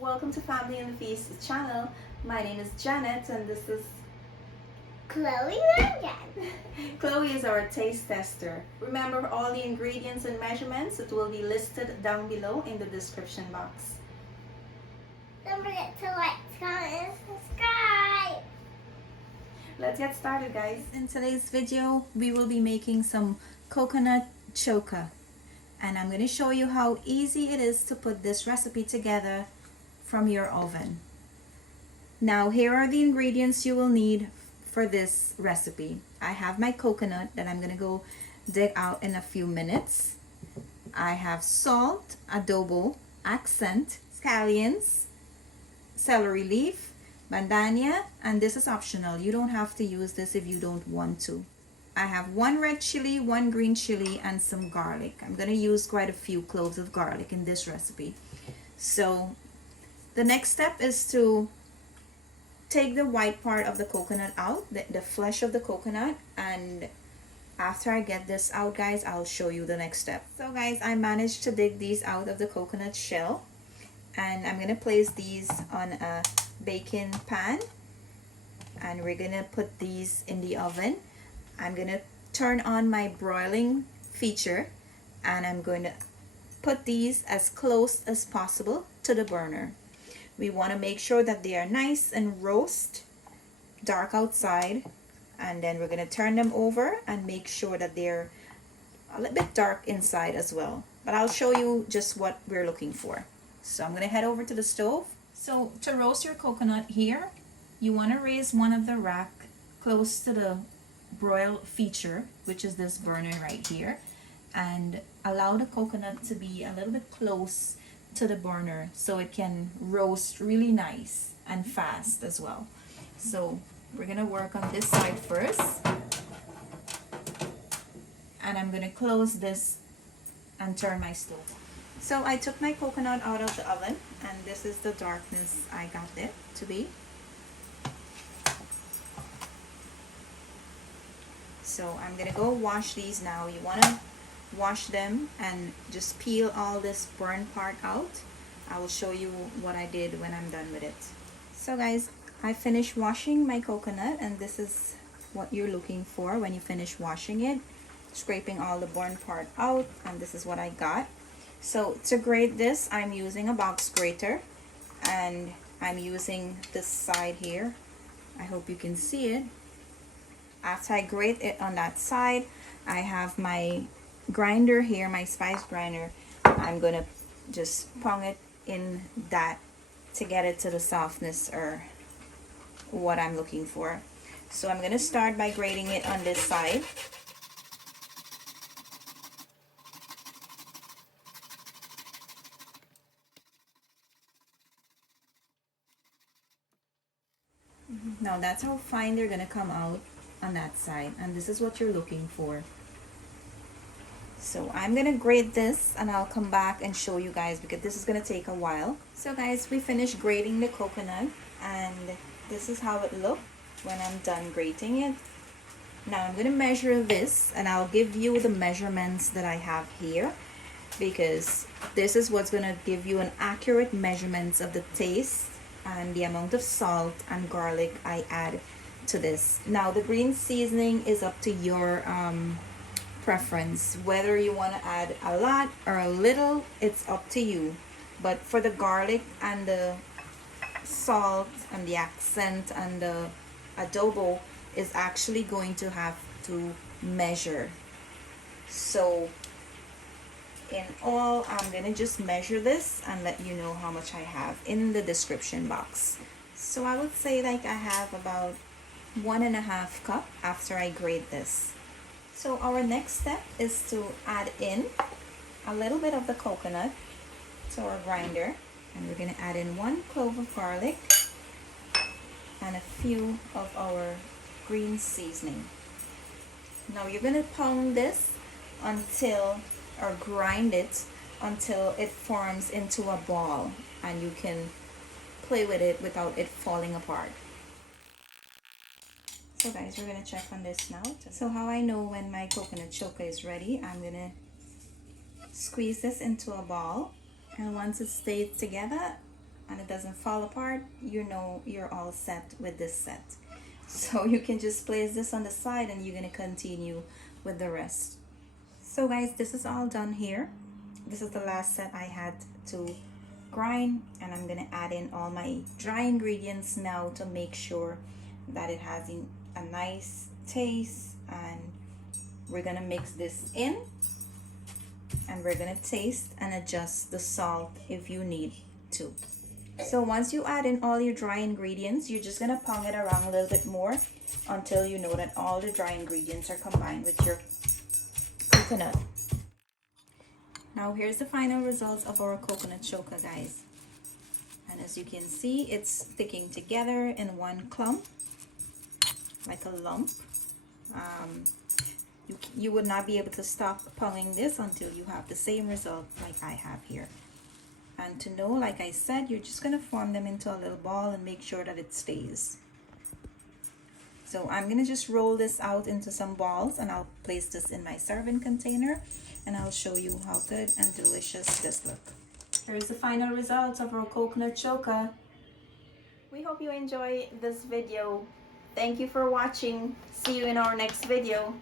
Welcome to Family and Feast channel. My name is Janet and this is Chloe again. Chloe is our taste tester. Remember all the ingredients and measurements, it will be listed down below in the description box. Don't forget to like, comment, and subscribe. Let's get started, guys. In today's video, we will be making some coconut choka. And I'm going to show you how easy it is to put this recipe together from your oven. Now, here are the ingredients you will need for this recipe. I have my coconut that I'm going to go dig out in a few minutes. I have salt, adobo, accent, scallions, celery leaf, banadania, and this is optional. You don't have to use this if you don't want to. I have 1 red chili, 1 green chili, and some garlic. I'm going to use quite a few cloves of garlic in this recipe. So the next step is to take the white part of the coconut out, the flesh of the coconut, and after I get this out, guys, I'll show you the next step. So guys, I managed to dig these out of the coconut shell, and I'm going to place these on a baking pan, and we're going to put these in the oven. I'm going to turn on my broiling feature, and I'm going to put these as close as possible to the burner. We want to make sure that they are nice and roast, dark outside, and then we're going to turn them over and make sure that they're a little bit dark inside as well. But I'll show you just what we're looking for. So I'm going to head over to the stove. So to roast your coconut here, you want to raise one of the rack close to the broil feature, which is this burner right here, and allow the coconut to be a little bit close to the burner so it can roast really nice and fast as well. So we're gonna work on this side first, and I'm gonna close this and turn my stove. So I took my coconut out of the oven, and this is the darkness I got it to be. So I'm gonna go wash these now. You wanna wash them and just peel all this burn part out. I will show you what I did when I'm done with it. So guys, I finished washing my coconut, and this is what you're looking for when you finish washing it. Scraping all the burn part out, and this is what I got. So to grate this, I'm using a box grater, and I'm using this side here. I hope you can see it. After I grate it on that side, I have my grinder here, my spice grinder. I'm gonna just pound it in that to get it to the softness or what I'm looking for. So I'm gonna start by grating it on this side. Now that's how fine they're gonna come out on that side, and this is what you're looking for. So I'm gonna grate this, and I'll come back and show you guys because this is gonna take a while. So guys, we finished grating the coconut, and this is how it looked when I'm done grating it. Now I'm gonna measure this, and I'll give you the measurements that I have here, because this is what's gonna give you an accurate measurements of the taste and the amount of salt and garlic I add to this. Now the green seasoning is up to your preference, whether you want to add a lot or a little, it's up to you. But for the garlic and the salt and the accent and the adobo is actually going to have to measure. So in all, I'm gonna just measure this and let you know how much I have in the description box. So I would say like I have about 1.5 cups after I grate this. So our next step is to add in a little bit of the coconut to our grinder, and we're gonna add in 1 clove of garlic and a few of our green seasoning. Now you're gonna pound this until, or grind it until it forms into a ball, and you can play with it without it falling apart. So guys, we're gonna check on this now. So how I know when my coconut choka is ready, I'm gonna squeeze this into a ball, and once it stays together, and it doesn't fall apart, you know you're all set with this set. So you can just place this on the side and you're going to continue with the rest. So guys, this is all done here. This is the last set I had to grind, and I'm going to add in all my dry ingredients now to make sure that it has a nice taste. And we're going to mix this in, and we're going to taste and adjust the salt if you need to. So once you add in all your dry ingredients, you're just going to pound it around a little bit more until you know that all the dry ingredients are combined with your coconut. Now here's the final results of our coconut choka, guys. And as you can see, it's sticking together in one clump, like a lump. You would not be able to stop pounding this until you have the same result like I have here. And to know, like I said, you're just going to form them into a little ball and make sure that it stays. So I'm going to just roll this out into some balls, and I'll place this in my serving container, and I'll show you how good and delicious this looks. Here's the final results of our coconut choka. We hope you enjoy this video. Thank you for watching. See you in our next video.